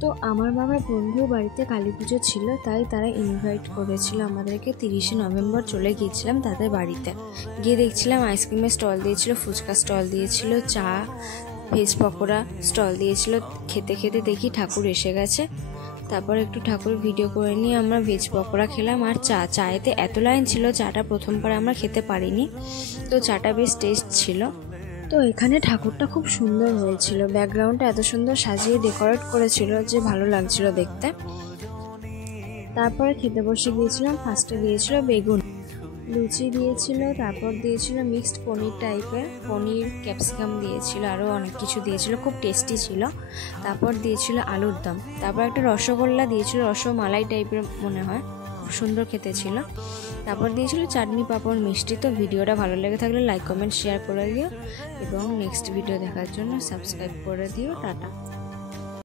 তো আমার মামার বন্ধুর বাড়িতে কালী পুজো ছিল, তাই তারা ইনভাইট করেছিল আমাদেরকে। 30শে নভেম্বর চলে গিয়েছিলাম তাদের বাড়িতে। গিয়ে দেখছিলাম আইসক্রিমের স্টল দিয়েছিল, ফুচকা স্টল দিয়েছিল, চা, ভেজ পকোড়া স্টল দিয়েছিল। খেতে খেতে দেখি ঠাকুর এসে গেছে। তারপর একটু ঠাকুর ভিডিও করে নিয়ে আমরা ভেজ পকোড়া খেলাম আর চায়েতে এত লাইন ছিল, চাটা প্রথমবার আমরা খেতে পারিনি, তো চাটা বেশ টেস্ট ছিল। তো এখানে ঠাকুরটা খুব সুন্দর হয়েছিল, ব্যাকগ্রাউন্ডটা এত সুন্দর সাজিয়ে ডেকোরেট করেছিল যে ভালো লাগছিল দেখতে। তারপরে খেতে বসে গিয়েছিলাম। ফার্স্টে দিয়েছিল বেগুন, লুচি দিয়েছিল, তারপর দিয়েছিল মিক্সড পনির টাইপের, পনির ক্যাপসিকাম দিয়েছিল, আরও অনেক কিছু দিয়েছিল, খুব টেস্টি ছিল। তারপর দিয়েছিল আলুর দম, তারপর একটা রসগোল্লা দিয়েছিল, রসমালাই টাইপের মনে হয়, খুব সুন্দর খেতে ছিল। তারপর দিয়েছিল চাটনি, পাঁপড়, মিষ্টি। তো ভিডিওটা ভালো লেগে থাকলে লাইক কমেন্ট শেয়ার করে দিও এবং নেক্সট ভিডিও দেখার জন্য সাবস্ক্রাইব করে দিও। টাটা।